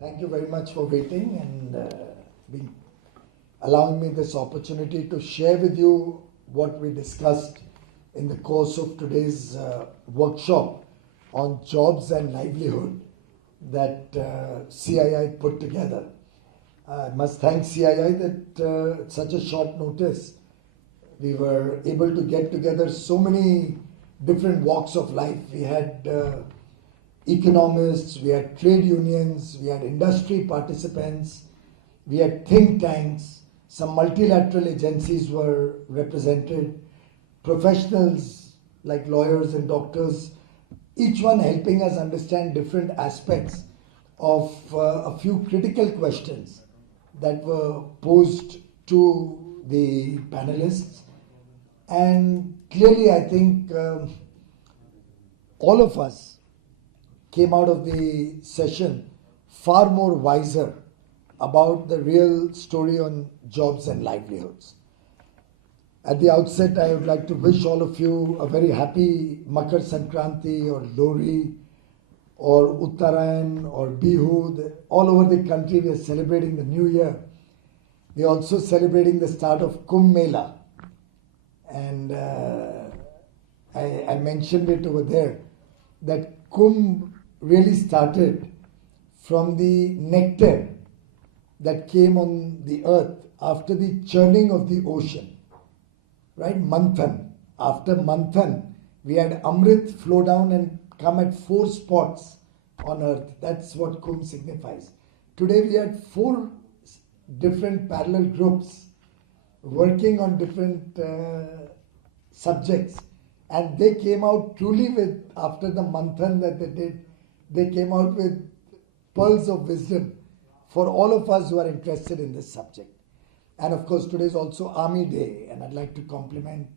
Thank you very much for waiting and allowing me this opportunity to share with you what we discussed in the course of today's workshop on jobs and livelihood that CII put together. I must thank CII that at such a short notice we were able to get together so many different walks of life. We had economists, we had trade unions, we had industry participants, we had think tanks, some multilateral agencies were represented, professionals like lawyers and doctors, each one helping us understand different aspects of a few critical questions that were posed to the panelists. And clearly, I think all of us came out of the session far more wiser about the real story on jobs and livelihoods. At the outset, I would like to wish all of you a very happy Makar Sankranti or Lohri or Uttarayan or Bihu. All over the country we are celebrating the new year. We are also celebrating the start of Kumbh Mela. And I mentioned it over there that Kumbh really started from the nectar that came on the earth after the churning of the ocean, right? Manthan. After Manthan, we had Amrit flow down and come at 4 spots on earth. That's what Kumbh signifies. Today we had 4 different parallel groups working on different subjects, and they came out truly with, after the Manthan that they did, they came out with pearls of wisdom for all of us who are interested in this subject. And of course, today is also Army Day, and I'd like to compliment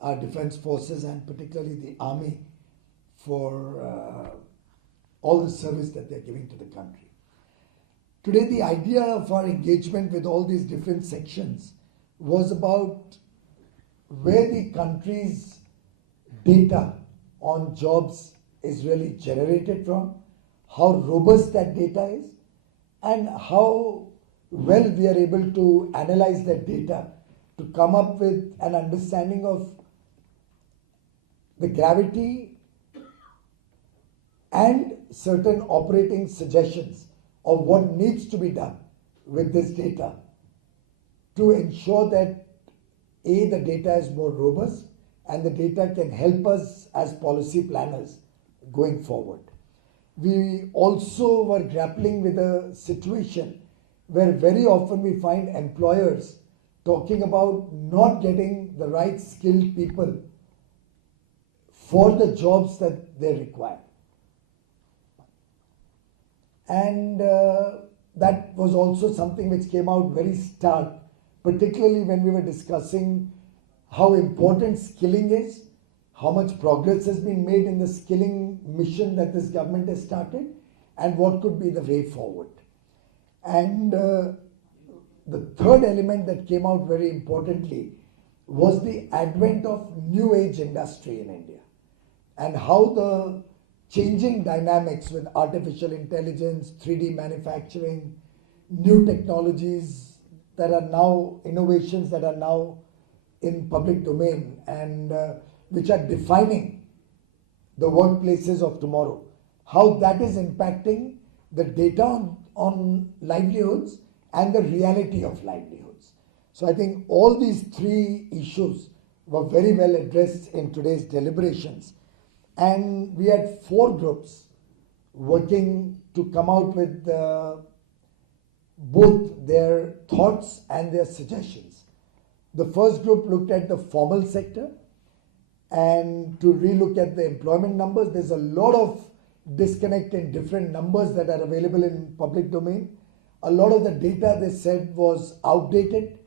our defense forces and particularly the Army for all the service that they're giving to the country. Today, the idea of our engagement with all these different sections was about where the country's data on jobs is really generated from, how robust that data is, and how well we are able to analyze that data to come up with an understanding of the gravity and certain operating suggestions of what needs to be done with this data to ensure that A, the data is more robust and the data can help us as policy planners going forward. We also were grappling with a situation where very often we find employers talking about not getting the right skilled people for the jobs that they require. And that was also something which came out very stark, particularly when we were discussing how important skilling is, how much progress has been made in the skilling mission that this government has started, and what could be the way forward. And the third element that came out very importantly was the advent of new age industry in India and how the changing dynamics with artificial intelligence, 3D manufacturing, new technologies that are now, innovations that are now in public domain and which are defining the workplaces of tomorrow, how that is impacting the data on livelihoods and the reality of livelihoods. So I think all these 3 issues were very well addressed in today's deliberations. And we had 4 groups working to come out with both their thoughts and their suggestions. The first group looked at the formal sector and to relook at the employment numbers. There's a lot of disconnect in different numbers that are available in public domain. A lot of the data, they said, was outdated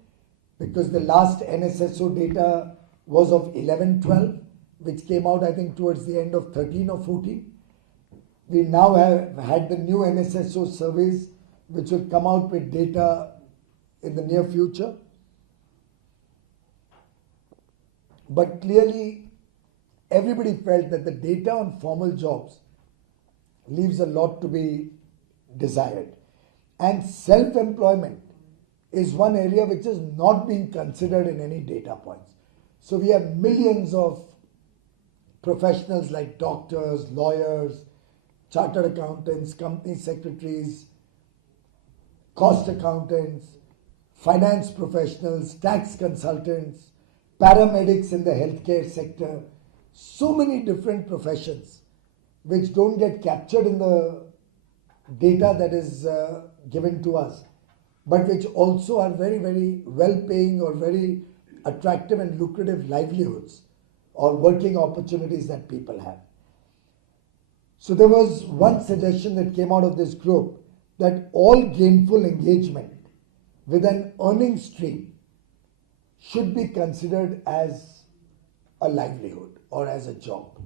because the last NSSO data was of 11-12, which came out, I think, towards the end of 13 or 14. We now have had the new NSSO surveys, which will come out with data in the near future. But clearly, everybody felt that the data on formal jobs leaves a lot to be desired. And self-employment is one area which is not being considered in any data points. So we have millions of professionals like doctors, lawyers, chartered accountants, company secretaries, cost accountants, finance professionals, tax consultants, paramedics in the healthcare sector, so many different professions which don't get captured in the data that is given to us, but which also are very, very well paying or very attractive and lucrative livelihoods or working opportunities that people have. So there was one suggestion that came out of this group that all gainful engagement with an earning stream should be considered as a livelihood or as a job.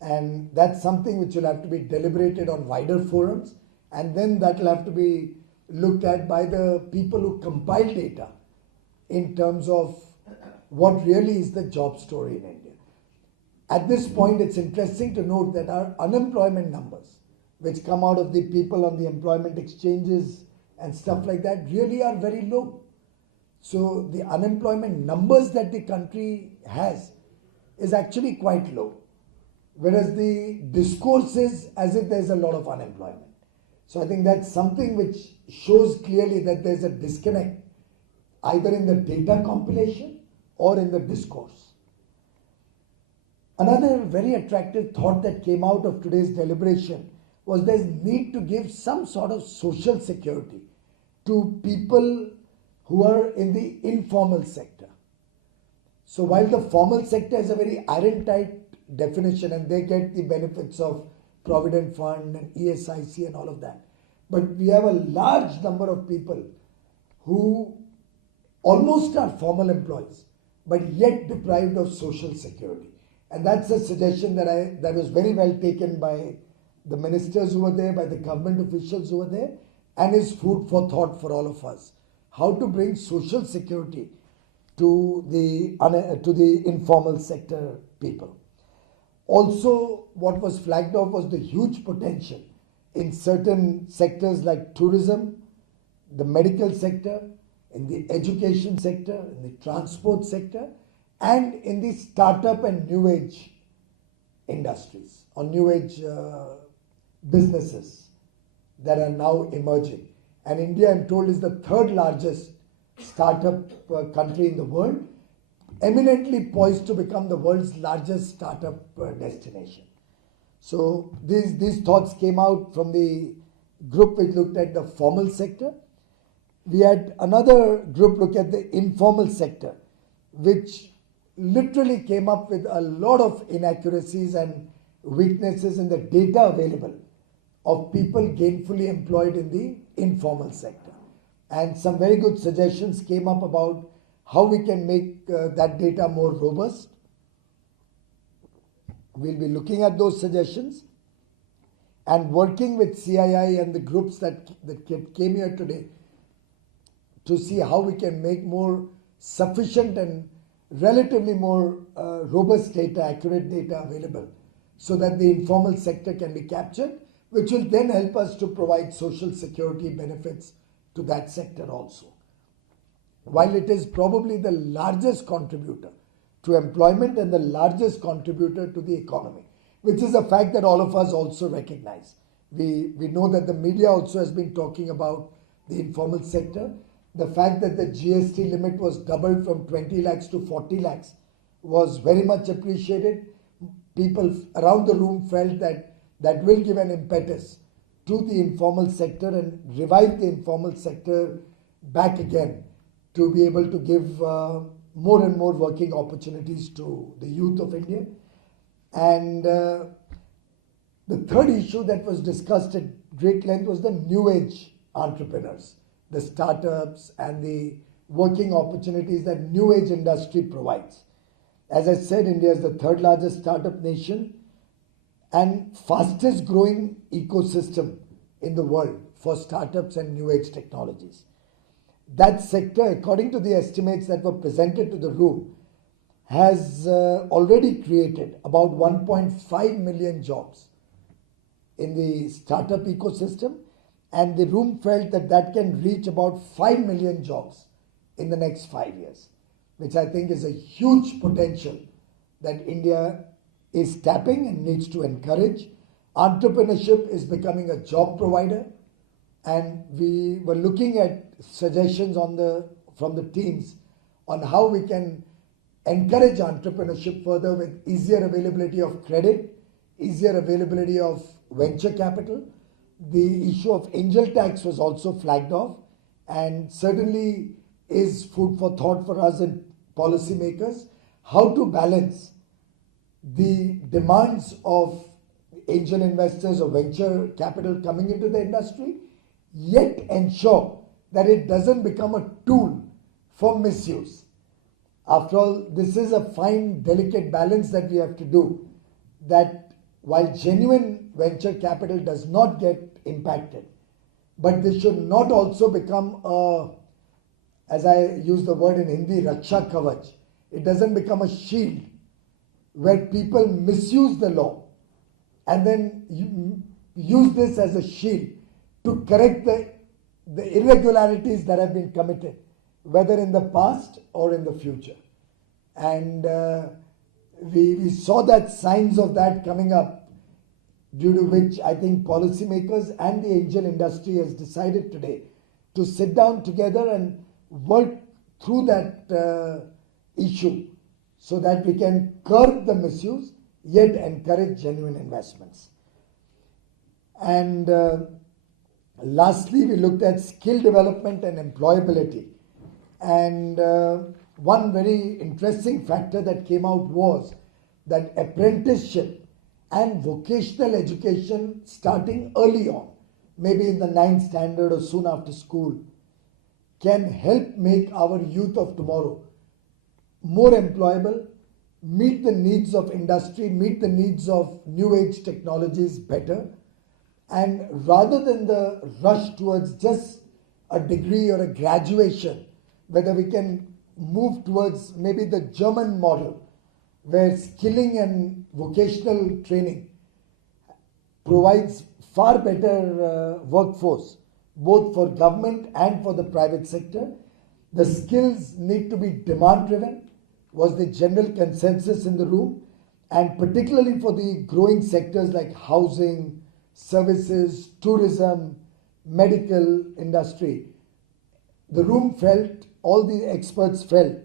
And that's something which will have to be deliberated on wider forums, and then that will have to be looked at by the people who compile data in terms of what really is the job story in India. At this point, it's interesting to note that our unemployment numbers, which come out of the people on the employment exchanges and stuff like that, really are very low. So the unemployment numbers that the country has is actually quite low, whereas the discourse is as if there's a lot of unemployment. So I think that's something which shows clearly that there's a disconnect either in the data compilation or in the discourse. Another very attractive thought that came out of today's deliberation was there's need to give some sort of social security to people who are in the informal sector. So while the formal sector is a very iron-tight definition and they get the benefits of Provident Fund and ESIC and all of that, but we have a large number of people who almost are formal employees but yet deprived of social security. And that's a suggestion that was very well taken by the ministers who were there, by the government officials who were there, and is food for thought for all of us. How to bring social security to the informal sector people. Also, what was flagged off was the huge potential in certain sectors like tourism, the medical sector, in the education sector, in the transport sector, and in the startup and new age industries or new age businesses that are now emerging. And India, I'm told, is the third largest startup country in the world, eminently poised to become the world's largest startup destination. So these thoughts came out from the group which looked at the formal sector. We had another group look at the informal sector, which literally came up with a lot of inaccuracies and weaknesses in the data available of people gainfully employed in the informal sector. And some very good suggestions came up about how we can make that data more robust. We'll be looking at those suggestions and working with CII and the groups that came here today to see how we can make more sufficient and relatively more robust data, accurate data available so that the informal sector can be captured, which will then help us to provide social security benefits to that sector also. While it is probably the largest contributor to employment and the largest contributor to the economy, which is a fact that all of us also recognize. We know that the media also has been talking about the informal sector. The fact that the GST limit was doubled from 20 lakhs to 40 lakhs was very much appreciated. People around the room felt that that will give an impetus to the informal sector and revive the informal sector back again to be able to give more and more working opportunities to the youth of India. And the third issue that was discussed at great length was the new age entrepreneurs, the startups and the working opportunities that new age industry provides. As I said, India is the third largest startup nation and fastest growing ecosystem in the world for startups and new age technologies. That sector, according to the estimates that were presented to the room, has already created about 1.5 million jobs in the startup ecosystem and the room felt that that can reach about 5 million jobs in the next 5 years, which I think is a huge potential that India is tapping and needs to encourage. Entrepreneurship is becoming a job provider, and we were looking at suggestions from the teams on how we can encourage entrepreneurship further with easier availability of credit, easier availability of venture capital. The issue of angel tax was also flagged off, and certainly is food for thought for us and policymakers, how to balance the demands of angel investors or venture capital coming into the industry, yet ensure that it doesn't become a tool for misuse. After all, this is a fine, delicate balance that we have to do, that while genuine venture capital does not get impacted, but this should not also become a, as I use the word in Hindi, Raksha Kavach. It doesn't become a shield where people misuse the law and then use this as a shield to correct the irregularities that have been committed, whether in the past or in the future. And we saw that signs of that coming up, due to which I think policymakers and the angel industry has decided today to sit down together and work through that issue so that we can curb the misuse yet encourage genuine investments. And lastly, we looked at skill development and employability. And one very interesting factor that came out was that apprenticeship and vocational education starting early on, maybe in the 9th standard or soon after school, can help make our youth of tomorrow more employable, meet the needs of industry, meet the needs of new age technologies better. And rather than the rush towards just a degree or a graduation, whether we can move towards maybe the German model, where skilling and vocational training provides far better workforce, both for government and for the private sector. The skills need to be demand driven, was the general consensus in the room, and particularly for the growing sectors like housing, services, tourism, medical industry. The room felt, all the experts felt,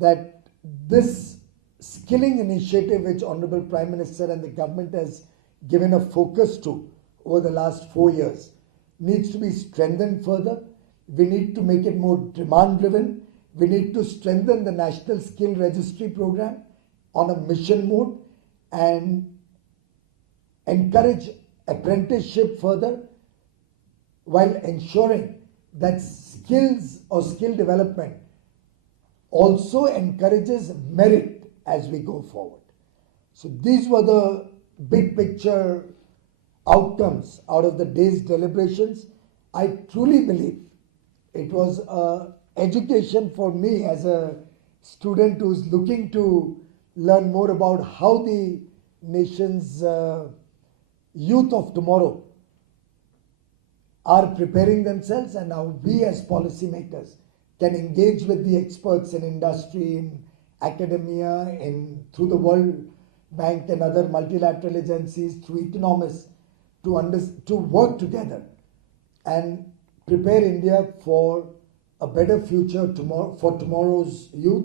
that this skilling initiative which Honorable Prime Minister and the government has given a focus to over the last 4 years needs to be strengthened further. We need to make it more demand driven. We need to strengthen the National Skill Registry program on a mission mode and encourage apprenticeship further, while ensuring that skills or skill development also encourages merit as we go forward. So these were the big picture outcomes out of the day's deliberations. I truly believe it was an education for me as a student who's looking to learn more about how the nation's youth of tomorrow are preparing themselves, and how we as policymakers can engage with the experts in industry, in academia, through the World Bank and other multilateral agencies, through economists, to work together and prepare India for a better future for tomorrow's youth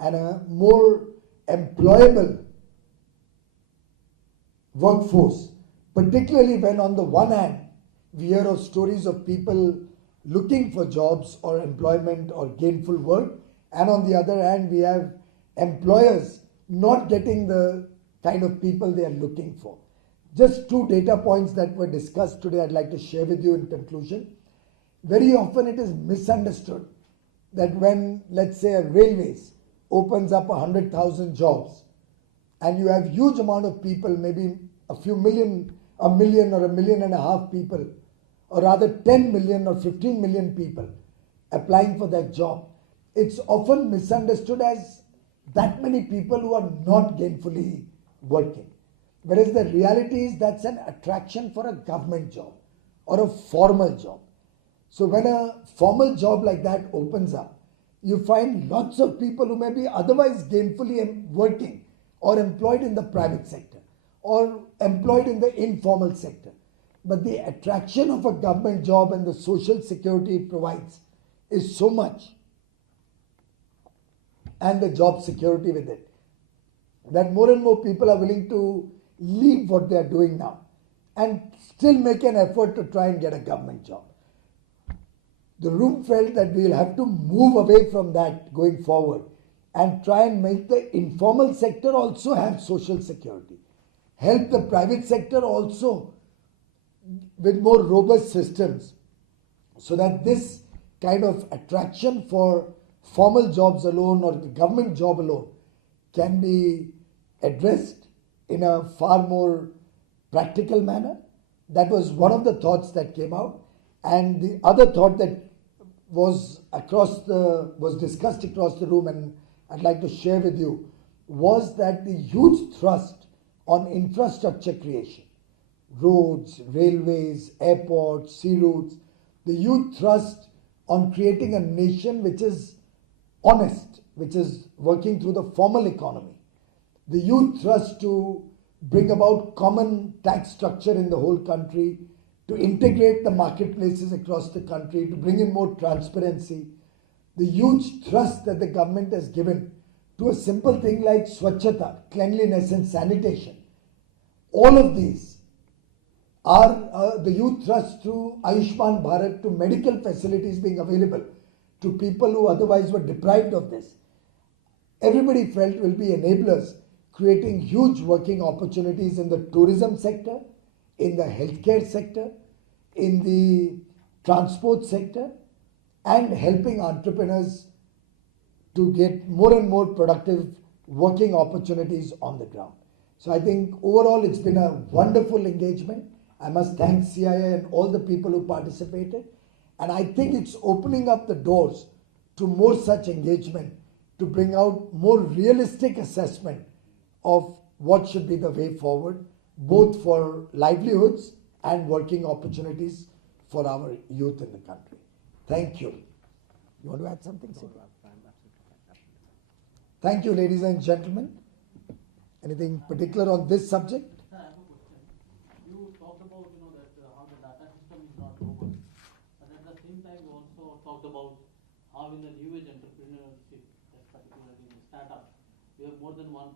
and a more employable workforce, particularly when on the one hand we hear of stories of people looking for jobs or employment or gainful work, and on the other hand we have employers not getting the kind of people they are looking for. Just 2 data points that were discussed today I'd like to share with you in conclusion. Very often it is misunderstood that when, let's say, a railways opens up 100,000 jobs and you have huge amount of people, maybe a million or 1.5 million people, or rather 10 million or 15 million people applying for that job, it's often misunderstood as that many people who are not gainfully working. Whereas the reality is that's an attraction for a government job or a formal job. So when a formal job like that opens up, you find lots of people who may be otherwise gainfully working or employed in the private sector or employed in the informal sector. But the attraction of a government job and the social security it provides is so much, and the job security with it, that more and more people are willing to leave what they are doing now and still make an effort to try and get a government job. The room felt that we will have to move away from that going forward and try and make the informal sector also have social security. Help the private sector also with more robust systems, so that this kind of attraction for formal jobs alone or the government job alone can be addressed in a far more practical manner. That was one of the thoughts that came out. And the other thought that was discussed across the room, and I'd like to share with you, was that the huge thrust on infrastructure creation, roads, railways, airports, sea routes, the huge thrust on creating a nation which is honest, which is working through the formal economy, the huge thrust to bring about common tax structure in the whole country, to integrate the marketplaces across the country, to bring in more transparency, the huge thrust that the government has given to a simple thing like Swachhata, cleanliness and sanitation. All of these are the huge thrust through Ayushman Bharat to medical facilities being available to people who otherwise were deprived of this. Everybody felt will be enablers, creating huge working opportunities in the tourism sector, in the healthcare sector, in the transport sector, and helping entrepreneurs to get more and more productive working opportunities on the ground. So I think overall it's been a wonderful engagement. I must thank CII and all the people who participated. And I think it's opening up the doors to more such engagement to bring out more realistic assessment of what should be the way forward, both for livelihoods and working opportunities for our youth in the country. Thank you. You want to add something, Sid? Thank you, ladies and gentlemen. Anything particular on this subject? Sir, I have a question. You talked about that how the data system is not robust, but at the same time you also talked about how in the new age entrepreneurship, particularly in startup, we have more than 1.5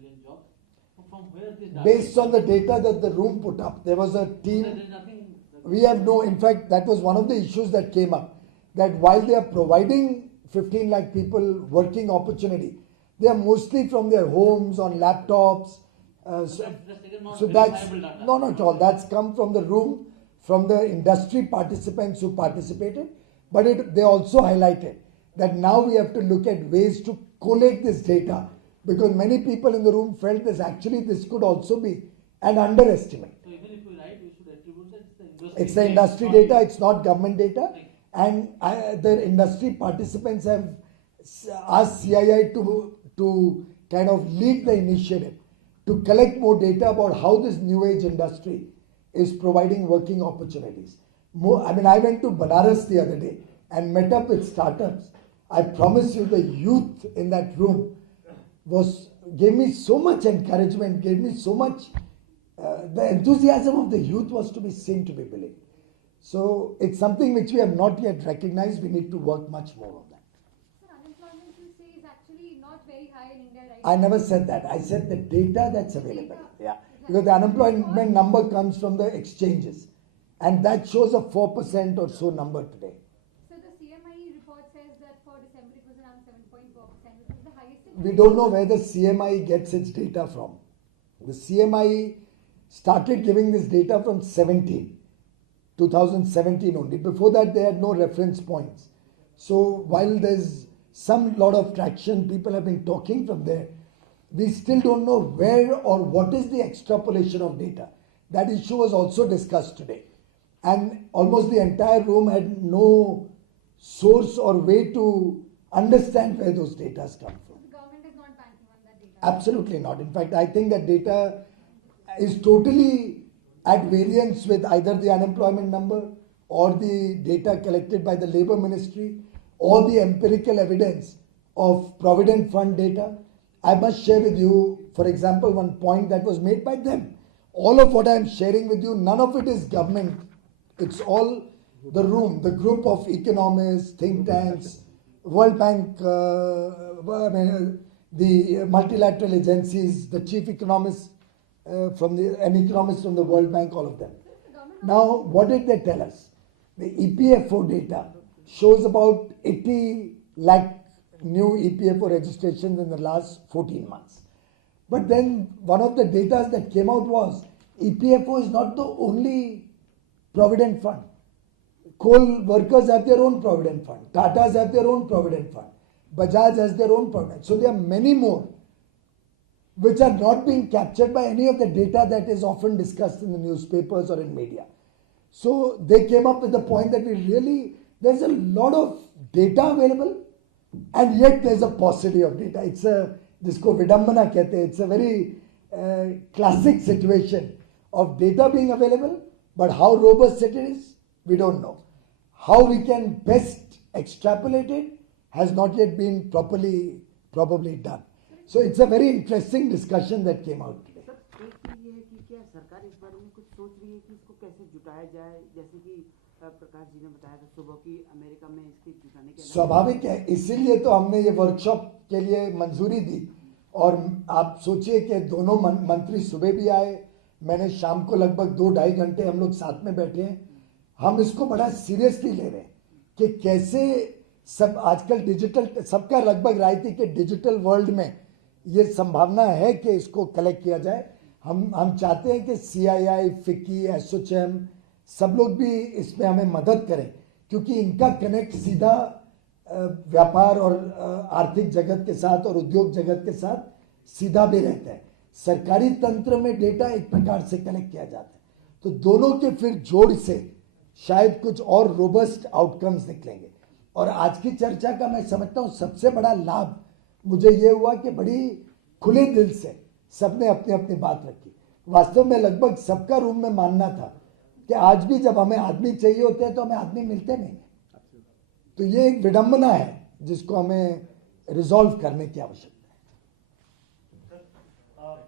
million jobs. So from where this data? Based on the data that the room put up, there was a team. There is nothing. We have no, in fact, that was one of the issues that came up, that while they are providing 15 lakh people working opportunity, they are mostly from their homes on laptops. So that's not at all. That's come from the room, from the industry participants who participated. But they also highlighted that now we have to look at ways to collate this data, because many people in the room felt this could also be an underestimate. So even if we write, we should attribute that it's the industry data, it's not government data. And the industry participants have asked CII to kind of lead the initiative to collect more data about how this new age industry is providing working opportunities. I went to Banaras the other day and met up with startups. I promise you, the youth in that room gave me so much encouragement, gave me so much. The enthusiasm of the youth was to be seen, to be believed. So it's something which we have not yet recognized. We need to work much more on that. Sir, unemployment you say is actually not very high in India right I now. never said that. I said the data that's available. Data. Yeah. Because the unemployment number comes from the exchanges. And that shows a 4% or so number today. So the CMI report says that for December it was around 7.4%, which is the highest in We don't know where the CMI gets its data from. The CMI started giving this data from 2017 only. Before that, they had no reference points. So while there's some lot of traction, people have been talking from there, we still don't know where or what is the extrapolation of data. That issue was also discussed today. And almost the entire room had no source or way to understand where those data come from. The government is not banking on that data. Absolutely not. In fact, I think that data is totally at variance with either the unemployment number or the data collected by the Labour Ministry or the empirical evidence of Provident Fund data. I must share with you, for example, one point that was made by them. All of what I am sharing with you, none of it is government. It's all the room, the group of economists, think tanks, World Bank, the multilateral agencies, the chief economists and economists from the World Bank, all of them. Now, what did they tell us? The EPFO data shows about 80 lakh new EPFO registrations in the last 14 months. But then one of the data that came out was EPFO is not the only provident fund. Coal workers have their own provident fund. Tatas have their own provident fund. Bajaj has their own provident. So there are many more which are not being captured by any of the data that is often discussed in the newspapers or in media. So they came up with the point that there's a lot of data available and yet there's a paucity of data. It's जिसको विडंबना कहते हैं, it's a very classic situation of data being available, but how robust it is, we don't know. How we can best extrapolate it has not yet been probably done. So it's a very interesting discussion that came out today. Sir, एक चीज ये है कि क्या सरकार इस बारे में कुछ सोच रही है कि इसको कैसे जुटाया जाए, जैसे कि प्रकाश जी ने बताया था सुबह की अमेरिका में इसके जुटाने के स्वाभाविक है, इसीलिए तो हमने ये वर्कशॉप के लिए मंजूरी दी। और आप सोचिए कि दोनों मंत्री सुबह भी आए, मैंने शाम को लगभग 2-2.5 घंटे हम लोग साथ में बैठे हैं। हम इसको बड़ा सीरियसली ले रहे हैं कि कैसे सब आजकल डिजिटल, सबका लगभग राय थी कि डिजिटल वर्ल्ड में ये संभावना है कि इसको कलेक्ट किया जाए। हम चाहते हैं कि CII, FICCI, ASSOCHAM सब लोग भी इसमें हमें मदद करें, क्योंकि इनका कनेक्ट सीधा व्यापार और आर्थिक जगत के साथ और उद्योग जगत के साथ सीधा भी रहता है। सरकारी तंत्र में डेटा एक प्रकार से कलेक्ट किया जाता है, तो दोनों के फिर जोड़ से शायद कुछ और रोबस्ट आउटकम्स निकलेंगे। और आज की चर्चा का मैं समझता हूँ सबसे बड़ा लाभ मुझे ये हुआ कि बड़ी खुले दिल से सबने अपनी अपनी बात रखी। वास्तव में लगभग सबका रूम में मानना था कि आज भी जब हमें आदमी चाहिए होते हैं तो हमें आदमी मिलते नहीं। तो ये एक विडंबना है जिसको हमें रिजॉल्व करने की आवश्यकता है। सर,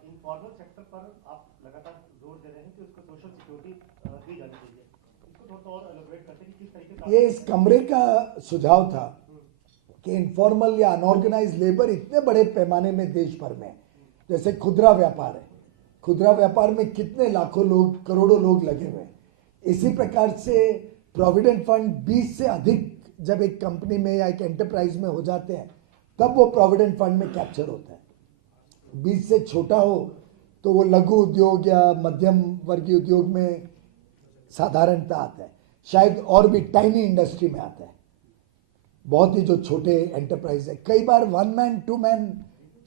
इनफॉर्मल सेक्टर पर आप लगातार जोर दे रहे हैं कि उसको सोशल सिक्योरिटी दी जानी चाहिए, इसको थोड़ा और एलाबोरेट करते हैं कि किस तरीके से ये इस कमरे का सुझाव था कि इनफॉर्मल या अनऑर्गेनाइज लेबर इतने बड़े पैमाने में देश भर में, जैसे खुदरा व्यापार है, खुदरा व्यापार में कितने लाखों लोग, करोड़ों लोग लगे हुए हैं। इसी प्रकार से प्रोविडेंट फंड 20 से अधिक जब एक कंपनी में या एक एंटरप्राइज में हो जाते हैं तब वो प्रोविडेंट फंड में कैप्चर होता है। 20 से छोटा हो तो वो लघु उद्योग या मध्यम वर्गीय उद्योग में साधारणता आता है, शायद और भी टाइनी इंडस्ट्री में आता है, बहुत ही जो छोटे एंटरप्राइज है। कई बार 1 मैन 2 मैन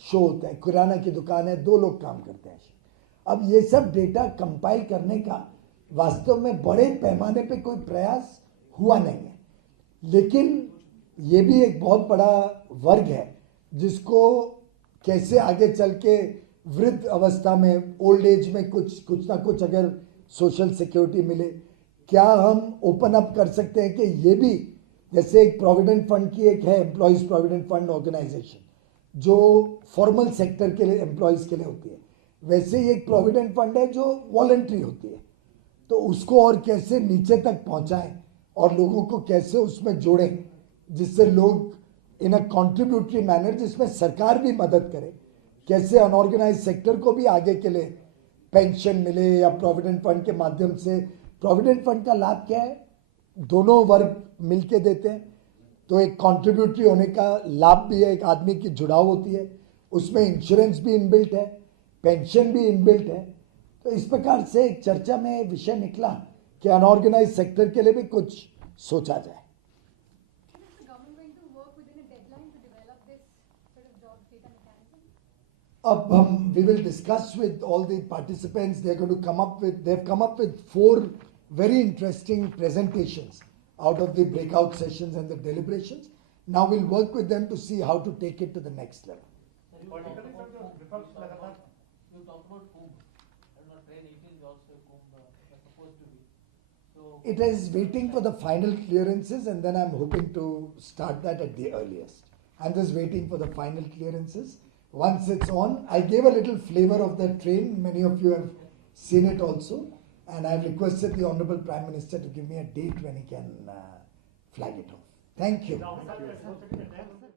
शो होता है, किराना की दुकान है, 2 लोग काम करते हैं। अब ये सब डेटा कंपाइल करने का वास्तव में बड़े पैमाने पे कोई प्रयास हुआ नहीं है, लेकिन ये भी एक बहुत बड़ा वर्ग है जिसको कैसे आगे चल के वृद्ध अवस्था में, ओल्ड एज में कुछ ना कुछ अगर सोशल सिक्योरिटी मिले, क्या हम ओपन अप कर सकते हैं कि ये भी, जैसे एक प्रोविडेंट फंड की एक है एम्प्लॉयज प्रोविडेंट फंड ऑर्गेनाइजेशन जो फॉर्मल सेक्टर के लिए एम्प्लॉयज के लिए होती है, वैसे ही एक प्रोविडेंट फंड है जो वॉलंटरी होती है। तो उसको और कैसे नीचे तक पहुंचाएं और लोगों को कैसे उसमें जोड़ें जिससे लोग इन अ कॉन्ट्रीब्यूटरी मैनर, जिसमें सरकार भी मदद करे, कैसे अनऑर्गेनाइज सेक्टर को भी आगे के लिए पेंशन मिले या प्रोविडेंट फंड के माध्यम से। प्रोविडेंट फंड का लाभ क्या है, दोनों वर्ग मिलके देते हैं, तो एक कॉन्ट्रीब्यूटरी होने का लाभ भी है, एक आदमी की जुड़ाव होती है, उसमें इंश्योरेंस भी इनबिल्ट है, पेंशन भी इनबिल्ट है। तो इस प्रकार से एक चर्चा में विषय निकला कि अनऑर्गेनाइज सेक्टर के लिए भी कुछ सोचा जाए। Is the government going to work within a deadline to develop this sort of job data mechanism? अब हम we will discuss with all the participants. They're going to come up with, they've come up with 4 very interesting presentations out of the breakout sessions and the deliberations. Now we'll work with them to see how to take it to the next level. Sir, Politically, sir, जो विपक्ष लगातार you talked about Kumbh. I don't know, train 18 is also a Kumbh. supposed to be. So It is waiting for the final clearances, and then I'm hoping to start that at the earliest. I'm just waiting for the final clearances. Once it's on, I gave a little flavor of that train. Many of you have seen it also, and I've requested the Honorable Prime Minister to give me a date when he can flag it off. Thank you. Rahul साहब,